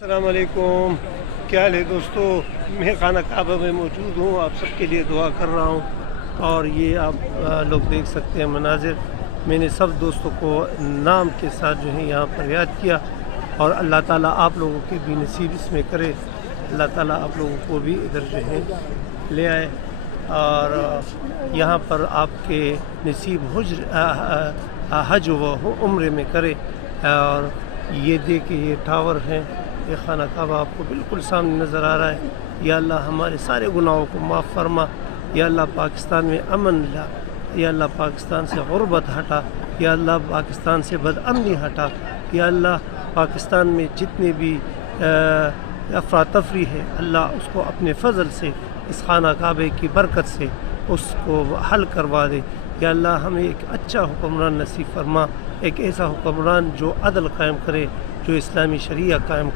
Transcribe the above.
السلام علیکم، کیا حال ہے دوستو؟ میں خانہ کعبہ میں موجود ہوں، آپ سب کے لیے دعا کر رہا ہوں۔ اور یہ آپ لوگ دیکھ سکتے ہیں مناظر، میں نے سب دوستوں کو نام کے ساتھ جو ہے یہاں پر یاد کیا، اور اللہ تعالیٰ آپ لوگوں کے بھی نصیب اس میں کرے، اللہ تعالیٰ آپ لوگوں کو بھی ادھر جو ہے لے آئے، اور یہاں پر آپ کے نصیب حج و عمرے میں کرے۔ اور یہ دیکھیں، یہ ٹاور ہیں، یہ خانہ کعبہ آپ کو بالکل سامنے نظر آ رہا ہے۔ یا اللہ ہمارے سارے گناہوں کو معاف فرما، یا اللہ پاکستان میں امن لا، یا اللہ پاکستان سے غربت ہٹا، یا اللہ پاکستان سے بد امنی ہٹا، یا اللہ پاکستان میں جتنے بھی افراتفری ہے، اللہ اس کو اپنے فضل سے، اس خانہ کعبے کی برکت سے اس کو حل کروا دے۔ یا اللہ ہمیں ایک اچھا حکمران نصیب فرما، ایک ایسا حکمران جو عدل قائم کرے، جو اسلامی شریعہ قائم